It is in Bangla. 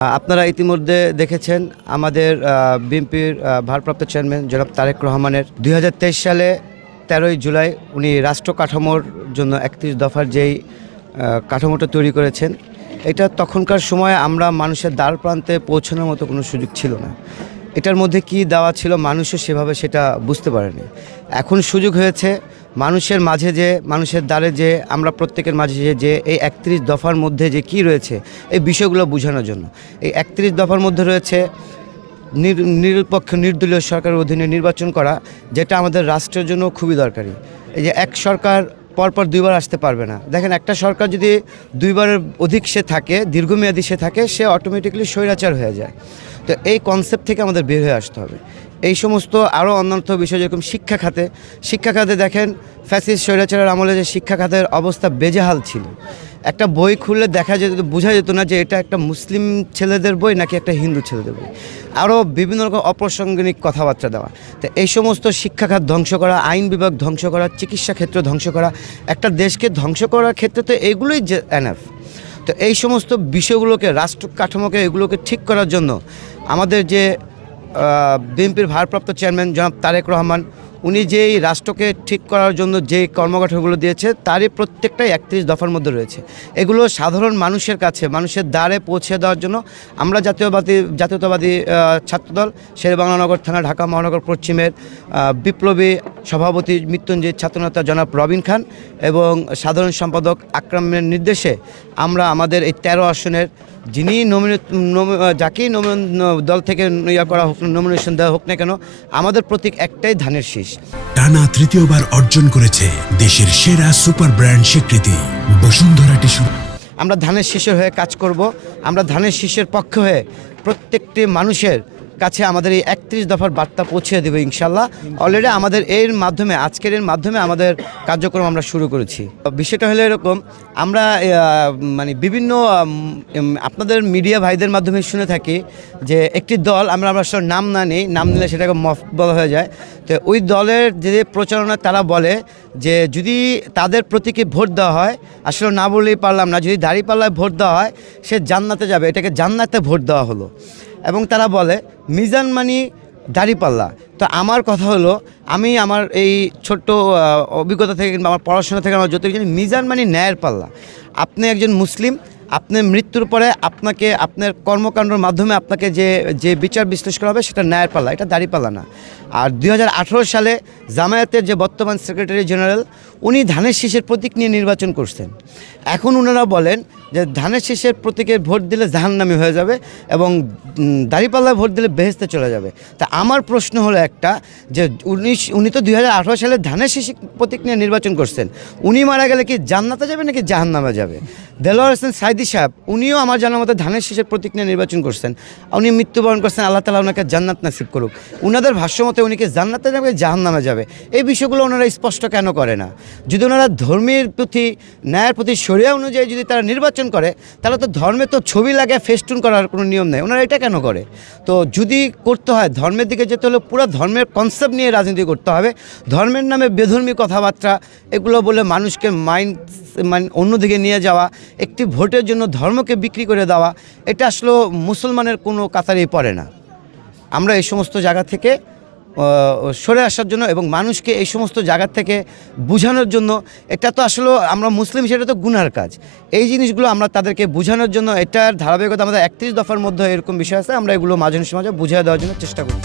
আপনারা ইতিমধ্যে দেখেছেন আমাদের বিএনপির ভারপ্রাপ্ত চেয়ারম্যান জনাব তারেক রহমানের দুই হাজার তেইশ সালে তেরোই জুলাই উনি রাষ্ট্র কাঠামোর জন্য একত্রিশ দফার যেই কাঠামোটা তৈরি করেছেন, এটা তখনকার সময় আমরা মানুষের দ্বার প্রান্তে পৌঁছানোর মতো কোনো সুযোগ ছিল না। এটার মধ্যে কি দেওয়া ছিল মানুষও সেভাবে সেটা বুঝতে পারেনি। এখন সুযোগ হয়েছে মানুষের মাঝে যে, মানুষের দ্বারে যে, আমরা প্রত্যেকের মাঝে যে যে, এই একত্রিশ দফার মধ্যে যে কি রয়েছে, এই বিষয়গুলো বোঝানোর জন্য। এই একত্রিশ দফার মধ্যে রয়েছে নির- নিরপেক্ষ, নির্দলীয় সরকারের অধীনে নির্বাচন করা, যেটা আমাদের রাষ্ট্রের জন্য খুবই দরকারি। এই যে এক সরকার পরপর দুইবার আসতে পারবে না। দেখেন, একটা সরকার যদি দুইবারের অধিক সে থাকে, দীর্ঘমেয়াদী সে থাকে, সে অটোমেটিকলি স্বৈরাচার হয়ে যায়। তো এই কনসেপ্ট থেকে আমাদের বের হয়ে আসতে হবে। এই সমস্ত আরও অন্যান্য বিষয় যেরকম শিক্ষা খাতে শিক্ষা খাতে দেখেন ফ্যাসিস্ট স্বৈরাচারের আমলে যে শিক্ষা খাতের অবস্থা বেজেহাল ছিল। একটা বই খুললে দেখা যেত, বোঝা যেত না যে এটা একটা মুসলিম ছেলেদের বই নাকি একটা হিন্দু ছেলেদের বই। আরও বিভিন্ন রকম অপ্রাসঙ্গিক কথাবার্তা দেওয়া। তো এই সমস্ত শিক্ষা খাত ধ্বংস করা, আইন বিভাগ ধ্বংস করা, চিকিৎসা ক্ষেত্র ধ্বংস করা, একটা দেশকে ধ্বংস করার ক্ষেত্রে তো এগুলোই এনএফ। তো এই সমস্ত বিষয়গুলোকে, রাষ্ট্র কাঠামোকে এগুলোকে ঠিক করার জন্য আমাদের যে বিএনপির ভারপ্রাপ্ত চেয়ারম্যান জনাব তারেক রহমান উনি যেই রাষ্ট্রকে ঠিক করার জন্য যে কর্মকাণ্ডগুলো দিয়েছে, তারই প্রত্যেকটাই একত্রিশ দফার মধ্যে রয়েছে। এগুলো সাধারণ মানুষের কাছে, মানুষের দ্বারে পৌঁছে দেওয়ার জন্য আমরা জাতীয়বাদী, জাতীয়তাবাদী ছাত্রদল, শেরবাংলানগর থানা, ঢাকা মহানগর, পশ্চিমের বিপ্লবী সভাপতি মৃত্যুঞ্জয় ছাত্রনেতা জনাব রবিন খান এবং সাধারণ সম্পাদক আকরামের নির্দেশে আমরা আমাদের এই তেরো আসনের যিনি যাকেই নমিন দল থেকে ইয়া করা হোক নমিনেশন দেওয়া হোক না কেন আমাদের প্রতীক একটাই ধানের শীষ। টানা তৃতীয়বার অর্জন করেছে দেশের সেরা সুপার ব্র্যান্ড স্বীকৃতি বসুন্ধরা টিস্যু। আমরা ধানের শীষের হয়ে কাজ করব আমরা ধানের শীষের পক্ষ হয়ে প্রত্যেকটি মানুষের কাছে আমাদের এই একত্রিশ দফার বার্তা পৌঁছে দেবে ইনশাল্লাহ। অলরেডি আমাদের এর মাধ্যমে, আজকের এর মাধ্যমে আমাদের কার্যক্রম আমরা শুরু করেছি। বিষয়টা হলো এরকম, আমরা মানে বিভিন্ন আপনাদের মিডিয়া ভাইদের মাধ্যমে শুনে থাকি যে একটি দল, আমরা আমরা নাম না নিই, নাম নিলে সেটাকে মফ বলা হয়ে যায়। তো ওই দলের যে প্রচারণা তারা বলে যে যদি তাদের প্রতীকে ভোট দেওয়া হয়, আসলে না বললেই পারলাম না, যদি দাঁড়িপাল্লায় ভোট দেওয়া হয়, সে জান্নাতে যাবে। এটাকে জান্নাতে ভোট দেওয়া হলো। এবং তারা বলে, মিজান মানি দাঁড়িপাল্লা তো আমার কথা হলো, আমি আমার এই ছোট্ট অভিজ্ঞতা থেকে কিংবা আমার পড়াশোনা থেকে আমার যত জানি, মিজান মানি ন্যায়ের পাল্লা। আপনি একজন মুসলিম আপনার মৃত্যুর পরে আপনাকে, আপনার কর্মকাণ্ডের মাধ্যমে আপনাকে যে যে বিচার বিশ্লেষণ করা হবে, সেটা ন্যায়ের পাল্লা, এটা দাঁড়িপাল্লা না। আর দু হাজার আঠেরো সালে জামায়াতের যে বর্তমান সেক্রেটারি জেনারেল, উনি ধানের শীষের প্রতীক নিয়ে নির্বাচন করছেন। এখন ওনারা বলেন যে ধানের শীষের প্রতীকে ভোট দিলে জাহান্নামি হয়ে যাবে এবং দাঁড়িপাল্লায় ভোট দিলে বেহেস্তে চলে যাবে। তা আমার প্রশ্ন হলো একটা যে উনিশ, উনি তো দুই হাজার আঠেরো সালে ধানের শীষ প্রতীক নিয়ে নির্বাচন করছেন। উনি মারা গেলে কি জান্নাতে যাবে নাকি জাহান্নামে যাবে? দেলোয়ার হোসেন সাইদি সাহেব, উনিও আমার জানার মতো ধানের শীষের প্রতীক নিয়ে নির্বাচন করছেন। উনি মৃত্যুবরণ করছেন, আল্লাহ তালা ওনাকে জান্নাত নাসিব করুক। উনাদের ভাষ্য মতে উনি কি জান্নাতে যাবে জাহান্নামে যাবে? এই বিষয়গুলো ওনারা স্পষ্ট কেন করে না? যদি ওনারা ধর্মের প্রতি, ন্যায়ের প্রতি সরিয়া অনুযায়ী যদি তারা নির্বাচন করে, তাহলে তো ধর্মে তো ছবি লাগে ফেস্টুন করার কোনো নিয়ম নেই। ওনারা এটা কেন করে? তো যদি করতে হয়, ধর্মের দিকে যেতে হলে পুরো ধর্মের কনসেপ্ট নিয়ে রাজনীতি করতে হবে। ধর্মের নামে বেধর্মী কথাবার্তা, এগুলো বলে মানুষকে মাইন্ড মানে অন্যদিকে নিয়ে যাওয়া, একটি ভোটের জন্য ধর্মকে বিক্রি করে দেওয়া, এটা আসলে মুসলমানের কোনো কাতারেই পড়ে না। আমরা এই সমস্ত জায়গা থেকে সরে আসার জন্য এবং মানুষকে এই সমস্ত জায়গার থেকে বোঝানোর জন্য, এটা তো আসলে আমরা মুসলিম সেটা তো গুনার কাজ। এই জিনিসগুলো আমরা তাদেরকে বোঝানোর জন্য, এটার ধারাবাহিকতা আমাদের একত্রিশ দফার মধ্যে এরকম বিষয় আছে, আমরা এগুলো মাঝে সমাজে বুঝিয়ে দেওয়ার জন্য চেষ্টা করি